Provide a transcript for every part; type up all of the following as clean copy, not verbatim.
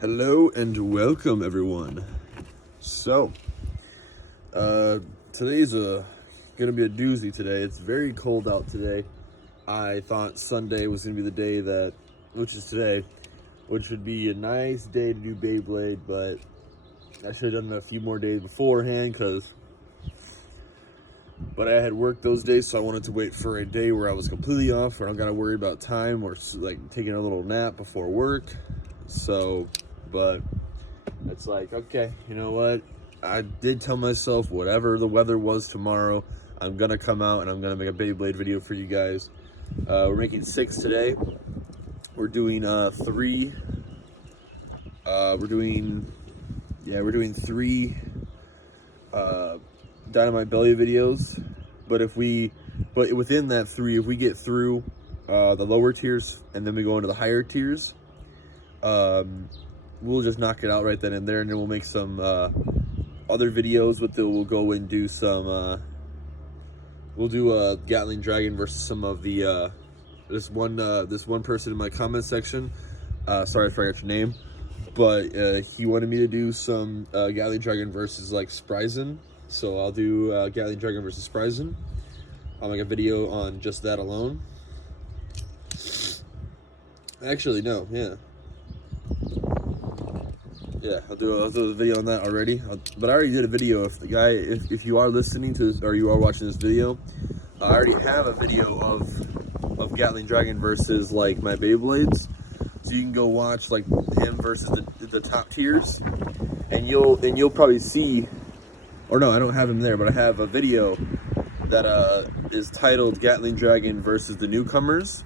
Hello and welcome, everyone. So, today's gonna be a doozy today. It's very cold out today. I thought Sunday was gonna be the day which is today, which would be a nice day to do Beyblade, but I should have done it a few more days beforehand, but I had work those days, so I wanted to wait for a day where I was completely off, where I don't gotta worry about time or like taking a little nap before work. So, but it's like, okay, you know what? I did tell myself whatever the weather was tomorrow, I'm gonna come out and I'm gonna make a Beyblade video for you guys. We're making 6 today. We're doing 3. We're doing 3 dynamite belly videos. But within that 3, if we get through the lower tiers and then we go into the higher tiers, we'll just knock it out right then and there, and then we'll make some other videos we'll go and do some we'll do a Gatling Dragon versus some of the this one person in my comment section, sorry I forgot your name, but he wanted me to do some Gatling Dragon versus like Spryzen, so I'll do Gatling Dragon versus Spryzen. I'll make a video on just that alone. Actually, no, yeah, I'll do a video on that already. But I already did a video. If you are listening to this or you are watching this video, I already have a video of Gatling Dragon versus like my Beyblades. So you can go watch like him versus the top tiers, and you'll probably see, or no, I don't have him there, but I have a video that is titled Gatling Dragon versus the newcomers,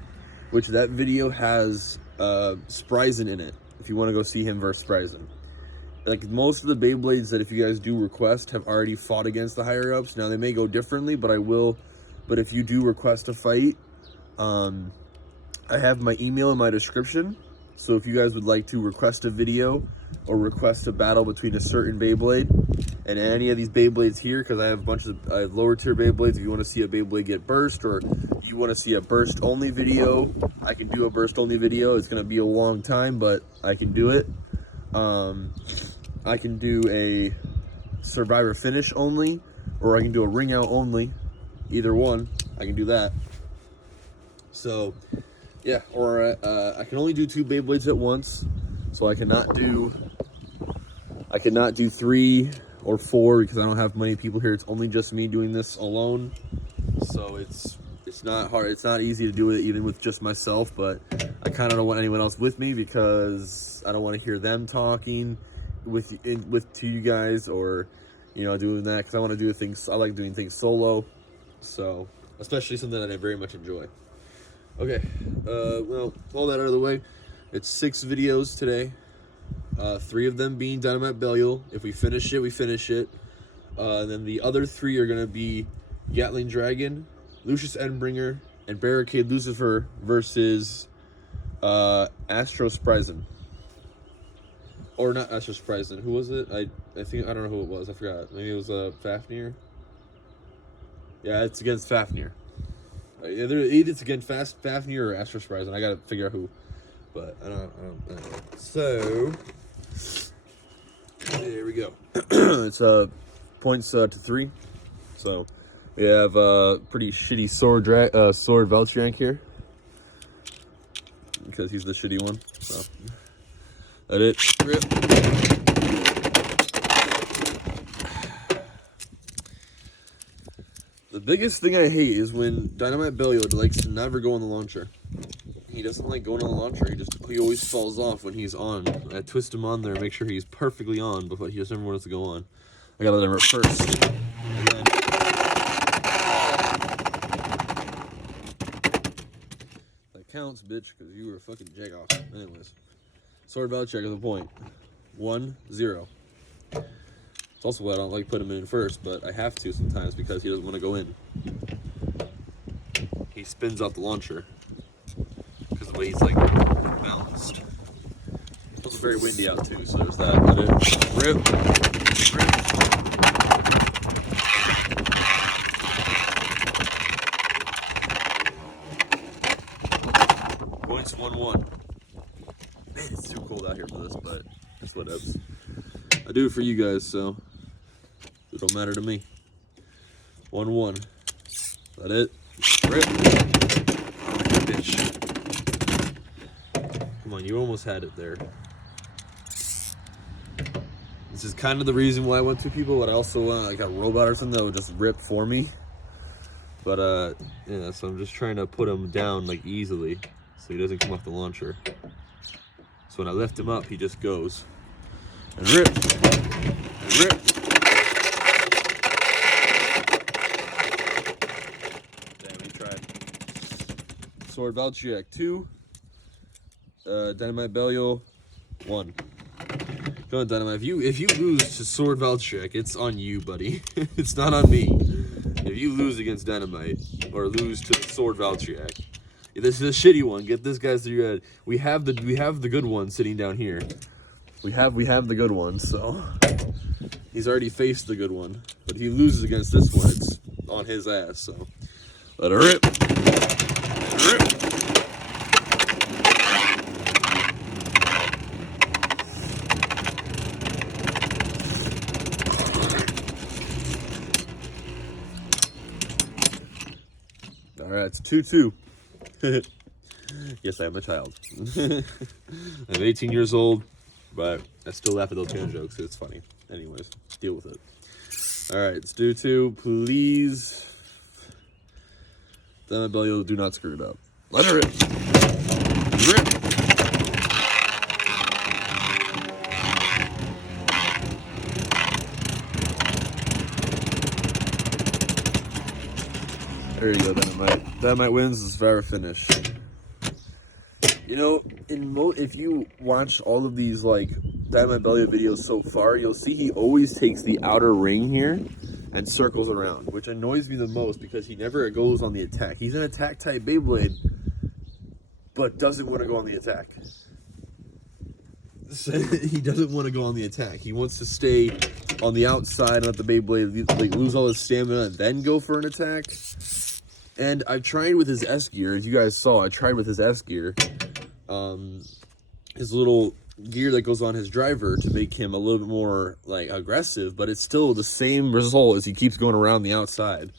which that video has Spryzen in it. If you want to go see him versus Spryzen. Like most of the Beyblades that if you guys do request have already fought against the higher ups. Now they may go differently, but but if you do request a fight, I have my email in my description. So if you guys would like to request a video or request a battle between a certain Beyblade and any of these Beyblades here, because I have I have lower tier Beyblades. If you want to see a Beyblade get burst, or you want to see a burst only video, I can do a burst only video. It's going to be a long time, but I can do it. I can do a survivor finish only, or I can do a ring out only. Either one, I can do that. So, yeah, or I can only do 2 Beyblades at once. So I cannot do 3 or 4 because I don't have many people here. It's only just me doing this alone. So it's not hard. It's not easy to do it even with just myself, but I kind of don't want anyone else with me because I don't want to hear them talking to you guys, or doing that, because I want to do things. I like doing things solo, so especially something that I very much enjoy. Okay, well, all that out of the way, it's 6 videos today. 3 of them being Dynamite Belial. If we finish it, we finish it. And then the other 3 are gonna be Gatling Dragon, Lucius Endbringer, and Barricade Lucifer versus Astro Spryzen. Or not Astro Spryzen. Who was it? I don't know who it was. I forgot. Maybe it was Fafnir. Yeah, it's against Fafnir. Either it's against Fafnir or Astro Spryzen. I gotta figure out who. But I don't know. So there we go. It's points to 3. So we have a pretty shitty sword Veltrank here because he's the shitty one. So that it. Rip. The biggest thing I hate is when Dynamite Belial likes to never go on the launcher. He doesn't like going on the launcher. He always falls off when he's on. I twist him on there, make sure he's perfectly on, but he just never wants to go on. I gotta let him rip first. And then that counts, bitch, because you were a fucking jagoff. Anyways, sword value check is a point. 1-0. It's also why I don't like putting him in first, but I have to sometimes because he doesn't want to go in. He spins out the launcher because the way he's like balanced. It's also very windy out too, so there's that. Let it rip. Points 1-1. Man, it's too cold out here for this, but whatevs. I do it for you guys, so it don't matter to me. 1-1. Let it rip. Good bitch. Come on, you almost had it there. This is kind of the reason why I went 2 people, but I also want like a robot or something that would just rip for me. But yeah, so I'm just trying to put him down like easily so he doesn't come off the launcher. So when I lift him up, he just goes and rip and rip. Damn, he tried. Sword Valchiak 2, Dynamite Belial 1. Go on, Dynamite. If you lose to Sword Valchiak, it's on you, buddy. It's not on me. If you lose against Dynamite or lose to Sword Valchiak, this is a shitty one. Get this guy through your head. We have the good one sitting down here. We have the good one, so he's already faced the good one. But if he loses against this one, it's on his ass. So let her rip. Let her rip. All right, it's 2-2. Yes, I am a child. I'm 18 years old, but I still laugh at those kind of jokes. It's funny. Anyways, deal with it. All right, it's 2-2. Please, Dynamite Belial, do not screw it up. Let her rip. Rip. There you go, Dynamite. Dynamite wins the Survivor finish. You know, if you watch all of these like Dynamite Belial videos so far, you'll see he always takes the outer ring here and circles around, which annoys me the most because he never goes on the attack. He's an attack type Beyblade, but doesn't want to go on the attack. He doesn't want to go on the attack. He wants to stay on the outside and let the Beyblade like lose all his stamina and then go for an attack. And I've tried with his S gear, as you guys saw, I tried with his S gear, his little gear that goes on his driver to make him a little bit more like aggressive, but it's still the same result as he keeps going around the outside.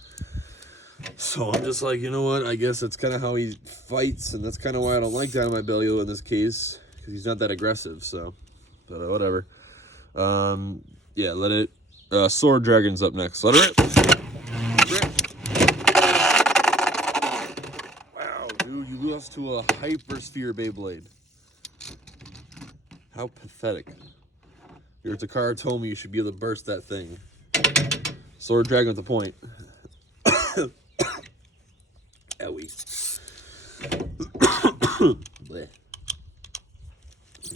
So I'm just like, you know what, I guess that's kind of how he fights, and that's kind of why I don't like Dynamite Belial in this case, because he's not that aggressive, so, but whatever. Yeah, let it, Sword Dragon's up next. Let it rip. Rip. Wow, dude, you lost to a Hypersphere Beyblade. How pathetic. Your Takara told me you should be able to burst that thing. Sword Dragon at the point. Owie.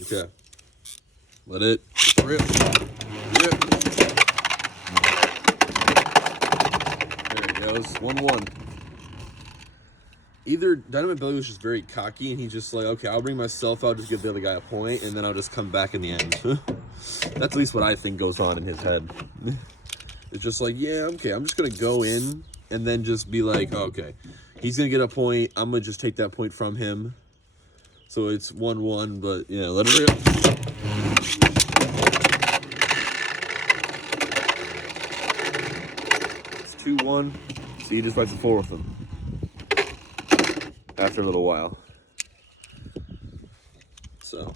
Okay. Let it rip. Rip. There it goes. 1-1. Either Dynamite Belial was just very cocky and he's just like, okay, I'll bring myself out, just give the other guy a point, and then I'll just come back in the end. That's at least what I think goes on in his head. It's just like, yeah, okay, I'm just going to go in and then just be like, oh, okay, he's going to get a point. I'm going to just take that point from him. So it's 1-1, but yeah, let it rip. It's 2-1. So he just fights the 4 with him. After a little while. So.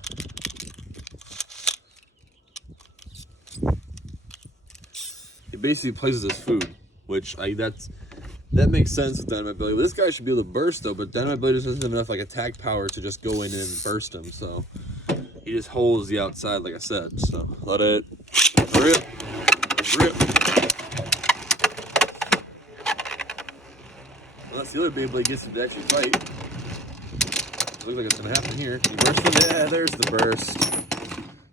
He basically plays as food, which that makes sense with Dynamite Belial. This guy should be able to burst though, but Dynamite Belial doesn't have enough like attack power to just go in and burst him, so he just holds the outside like I said. So let it rip. Rip. Unless the other Beyblade gets to actually fight. Looks like it's gonna happen here. He burst him. Yeah, there's the burst.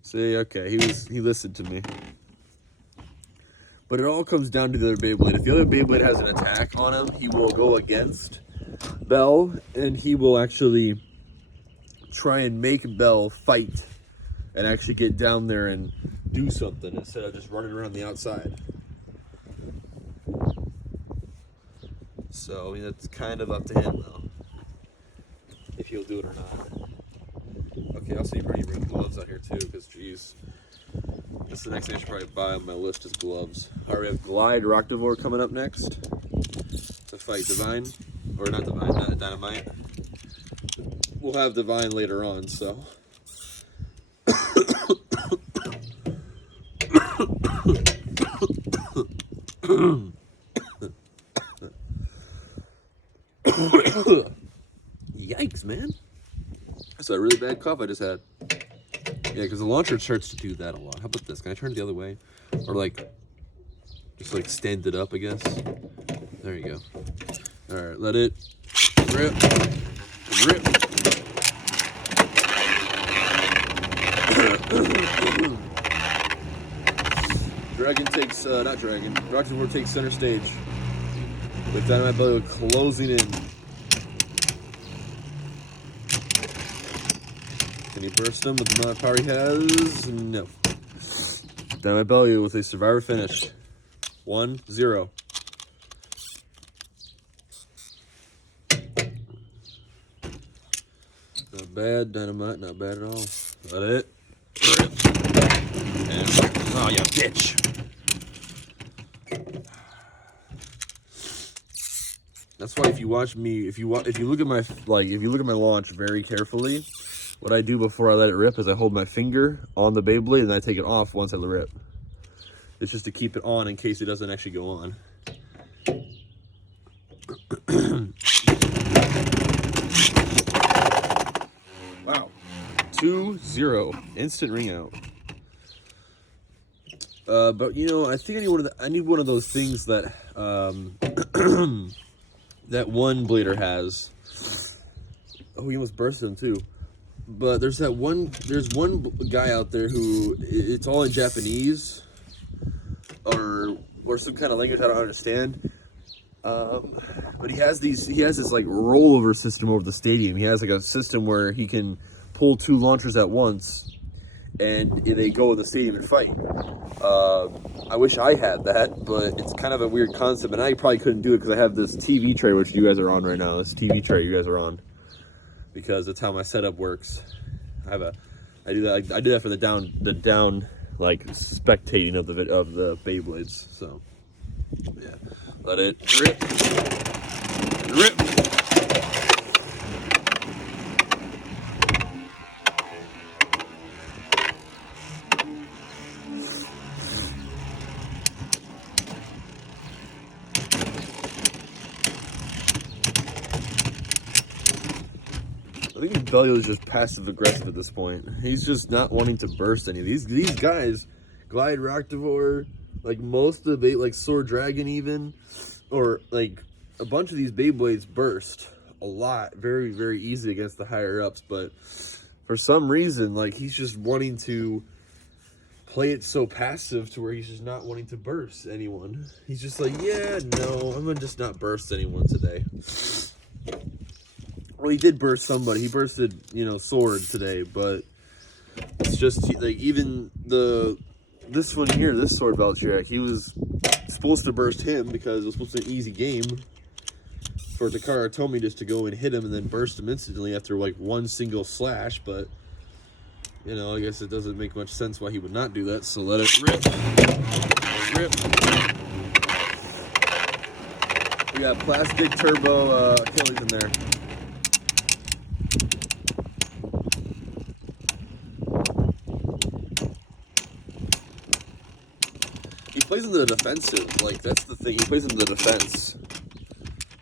See, okay, he listened to me. But it all comes down to the other Beyblade. If the other Beyblade has an attack on him, he will go against Bell, and he will actually try and make Bell fight and actually get down there and do something instead of just running around the outside. So, I mean, that's kind of up to him, though, if he'll do it or not. Okay, also you probably bring gloves out here too, because geez. That's the next thing I should probably buy on my list is gloves. Alright, we have Glide Rocktivore coming up next to fight Divine. Or not Divine, not Dynamite. We'll have Divine later on, so. Yikes, man. That's a really bad cough I just had. Yeah, because the launcher starts to do that a lot. How about this? Can I turn it the other way? Or like, just like stand it up, I guess. There you go. All right, let it rip. Rip. Dragon takes, not Dragon, Rocktivore takes center stage. With Dynamite Belly closing in. Can he burst him with the amount of power he has? No. Dynamite Belly with a survivor finish. 1-0. Not bad, Dynamite, not bad at all. Got it. And, oh, you bitch. That's why if you watch me, if you look at my launch very carefully, what I do before I let it rip is I hold my finger on the Beyblade and I take it off once I let it rip. It's just to keep it on in case it doesn't actually go on. Wow. 2-0. Instant ring out. But you know, I think I need one of those things that that one blader has. Oh, he almost bursted him too. But there's one guy out there who it's all in Japanese or some kind of language I don't understand. But he has this like rollover system over the stadium. He has like a system where he can pull 2 launchers at once and they go in the stadium and fight. I wish I had that, but it's kind of a weird concept, and I probably couldn't do it because I have this TV tray, which you guys are on right now. This TV tray you guys are on, because that's how my setup works. I do that for the down like spectating of the Beyblades. So yeah, let it rip, rip. I think Belio is just passive aggressive at this point. He's just not wanting to burst any of these guys. Glide Rocktivore, like most of the like Sword Dragon even, or like a bunch of these Beyblades burst a lot, very, very easy against the higher ups, but for some reason, like he's just wanting to play it so passive to where he's just not wanting to burst anyone. He's just like, yeah, no, I'm gonna just not burst anyone today. Well, he did burst somebody. He bursted, you know, Sword today, but it's just like even this one here, this Sword Valtryek, he was supposed to burst him because it was supposed to be an easy game for Takara Tomy just to go and hit him and then burst him instantly after like one single slash. But you know, I guess it doesn't make much sense why he would not do that. So let it rip, rip. We got plastic turbo Achilles in there. He plays in the defensive, like that's the thing. He plays in the defense,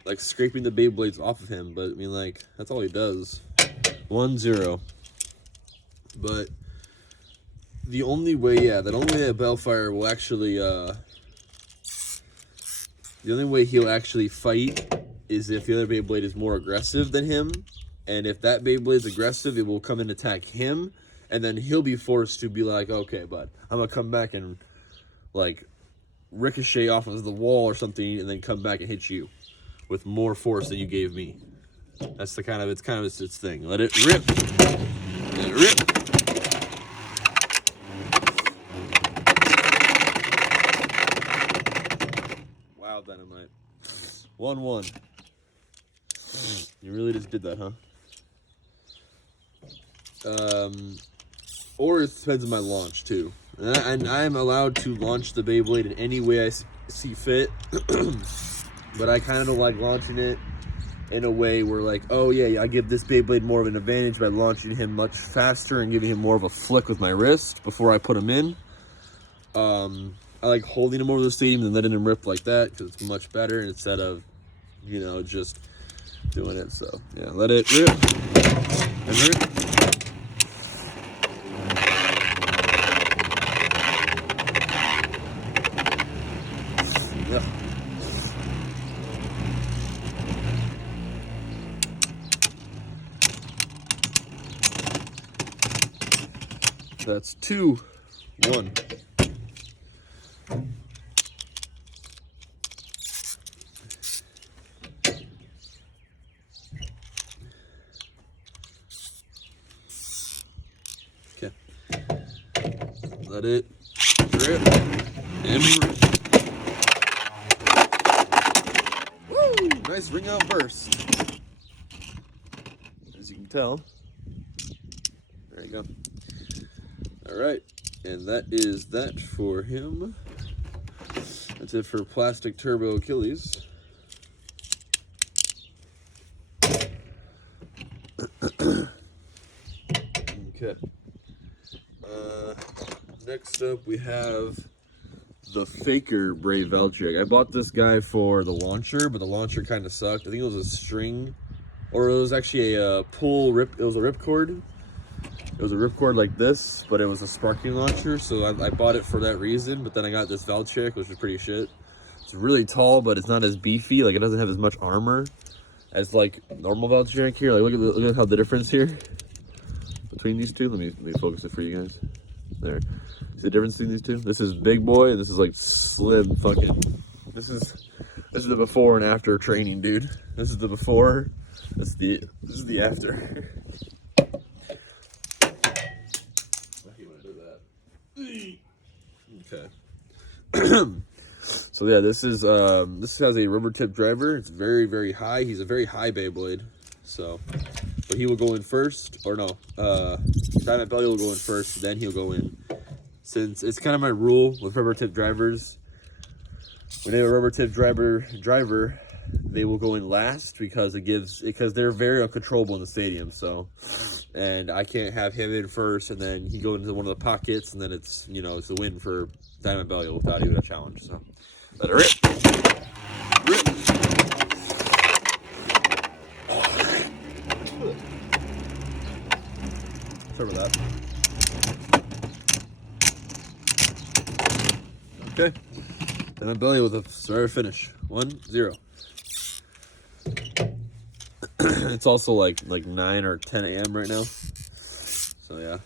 like scraping the Beyblades off of him. But I mean, like that's all he does. 1-0. But the only way, that Bellfire will actually, the only way he'll actually fight is if the other Beyblade is more aggressive than him. And if that Beyblade's aggressive, it will come and attack him. And then he'll be forced to be like, okay, bud, I'm going to come back and, like, ricochet off of the wall or something and then come back and hit you with more force than you gave me. That's the kind of, it's its thing. Let it rip. Let it rip. Wow, Dynamite. 1-1. You really just did that, huh? Or it depends on my launch too. And I am allowed to launch the Beyblade in any way I see fit. But I kind of don't like launching it in a way where, like, oh yeah, I give this Beyblade more of an advantage by launching him much faster and giving him more of a flick with my wrist before I put him in. I like holding him over the stadium and letting him rip like that because it's much better instead of, you know, just doing it. So yeah, let it rip and rip. Yeah. That's 2, 1. Okay. Let it drip and rip. Woo! Nice ring out burst. As you can tell. There you go. All right, and that is that for him. That's it for Plastic Turbo Achilles. Okay. Next up, we have the Faker Brave Valtryek. I bought this guy for the launcher, but the launcher kind of sucked. I think it was a string, or it was actually a pull rip. It was a ripcord. It was a ripcord like this, but it was a sparking launcher, so I bought it for that reason. But then I got this Valtryek, which is pretty shit. It's really tall, but it's not as beefy. Like, it doesn't have as much armor as like normal Valtryek here. Like, look at how the difference here between these two. Let me focus it for you guys. There. See the difference between these two? This is big boy, and this is like slim fucking. This is the before and after training, dude. This is the before. This is the after. Okay. So yeah, this has a rubber tip driver. It's very, very high. He's a very high Beyblade. So, but he will go in first, or no, Dynamite Belly will go in first, then he'll go in. Since it's kind of my rule with rubber tip drivers, when they have a rubber tip driver, they will go in last because they're very uncontrollable in the stadium. So, and I can't have him in first and then he go into one of the pockets and then it's, you know, it's a win for Dynamite Belly without even a challenge. So let it rip. Rip. Sorry about that. Okay. Dynamite Belly with a survivor finish. 1-0. It's also like 9 or 10 a.m. right now. So yeah.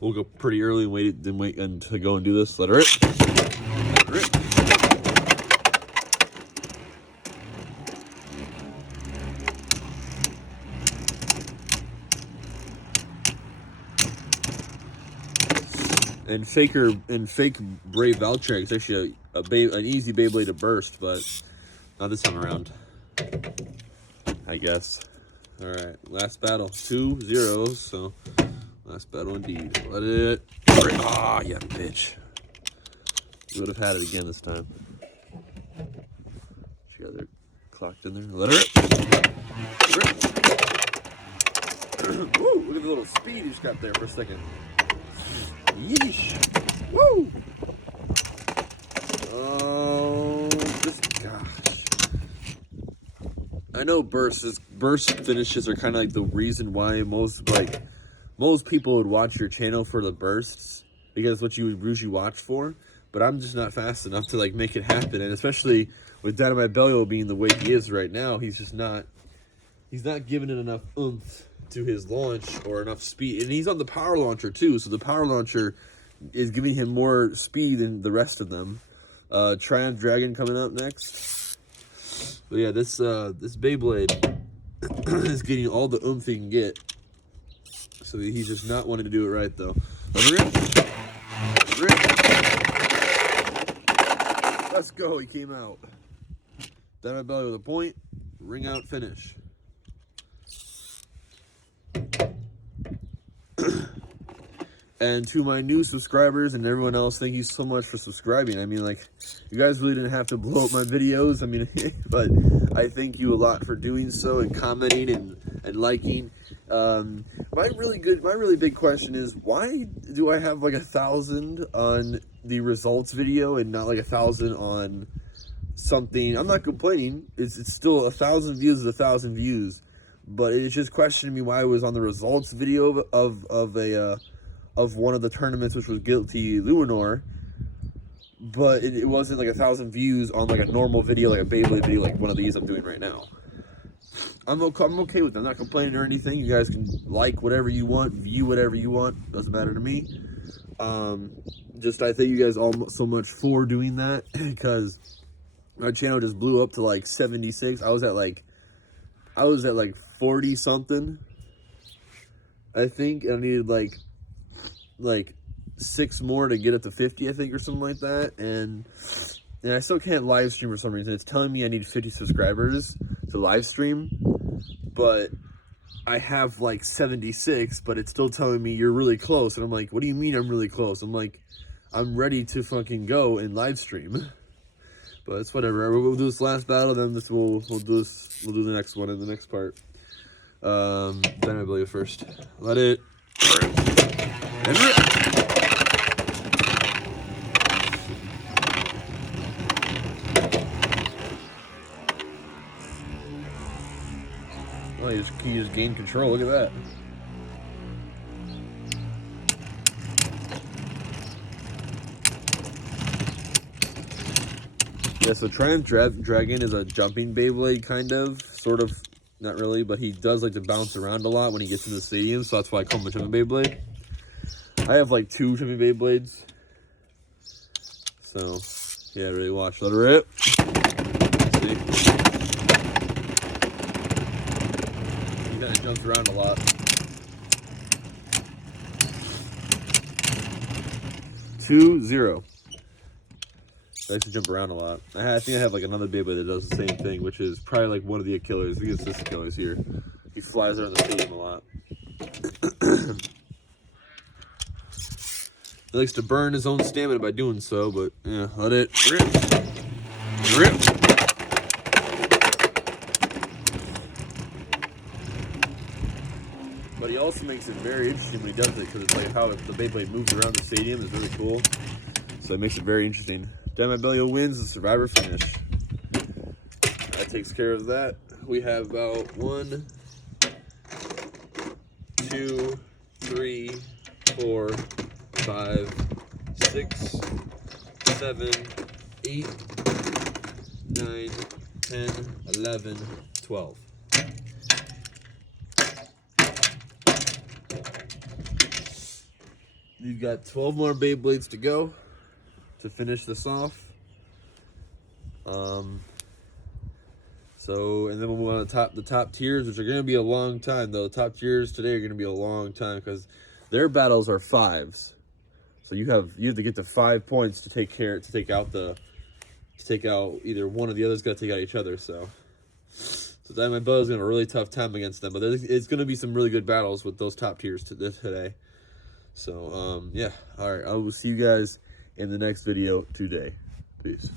We'll go pretty early and wait and to go and do this. Let her rip. Let her rip. And fake Brave Valtryek is actually an easy Beyblade to burst, but not this time around, I guess. All right, last battle, 2-0. So last battle indeed. Let it. Ah, yeah, bitch. You would have had it again this time. She got it clocked in there. Let her rip. Woo! Look at the little speed he just got there for a second. Yeesh. Woo! Oh, just gosh. I know burst finishes are kind of like the reason why most people would watch your channel for the bursts, because it's what you would usually watch for. But I'm just not fast enough to like make it happen, and especially with Dynamite Belly being the way he is right now, he's not giving it enough oomph to his launch or enough speed, and he's on the power launcher too, so the power launcher is giving him more speed than the rest of them. Triumph Dragon coming up next. But yeah, this Beyblade is getting all the oomph he can get, so he's just not wanting to do it right though. Let's go, he came out. Dynamite Belly with a point, ring out finish. And to my new subscribers and everyone else, thank you so much for subscribing. I mean, like, you guys really didn't have to blow up my videos. I mean, but I thank you a lot for doing so and commenting and liking. My really big question is, why do I have like 1,000 on the results video and not like 1,000 on something? I'm not complaining. It's still 1,000 views is 1,000 views, but it's just questioning me why I was on the results video of one of the tournaments, which was Guilty Luinor, but it wasn't like 1,000 views on like a normal video, like a Beyblade video, like one of these I'm doing right now. I'm okay with that. I'm not complaining or anything. You guys can like whatever you want, view whatever you want. Doesn't matter to me. Just I thank you guys all so much for doing that, because my channel just blew up to like 76. I was at like 40 something, I think. And I needed like 6 more to get it to 50, I think, or something like that. And I still can't live stream for some reason. It's telling me I need 50 subscribers to live stream, but I have like 76, but it's still telling me you're really close. And I'm like, what do you mean I'm really close? I'm like, I'm ready to fucking go and live stream. But it's whatever. We'll do this last battle, then we'll do the next one in the next part. Then I believe first. Let it and rip. Oh, he just gained control. Look at that. Yeah, so Triumph Dragon is a jumping Beyblade, kind of, sort of, not really, but he does like to bounce around a lot when he gets in the stadium, so that's why I call him a jumping Beyblade. I have like 2 jumping Beyblades, so yeah, really watch. Let her rip. See? He kind of jumps around a lot. 2-0. I used to jump around a lot. I think I have like another Beyblade that does the same thing, which is probably like one of the Achilles. I think it's this Achilles here. He flies around the stadium a lot. He likes to burn his own stamina by doing so, but yeah, let it rip. Rip. But he also makes it very interesting when he does it, because it's like how the Beyblade moves around the stadium is really cool. So it makes it very interesting. Dynamite wins the survivor finish. That takes care of that. We have about 1, 2, 3, 4, 5, 6, 7, 8, 9, 10, 11, 12. You've got 12 more Beyblades to go to finish this off. And then we'll move on to the top tiers, which are going to be a long time, though. The top tiers today are going to be a long time, because their battles are 5s. So you have to get to 5 points to take out either one or the other's got to take out each other. So Dynamite Bell is going to have a really tough time against them, but it's going to be some really good battles with those top tiers today. So yeah, all right, I will see you guys in the next video today. Peace.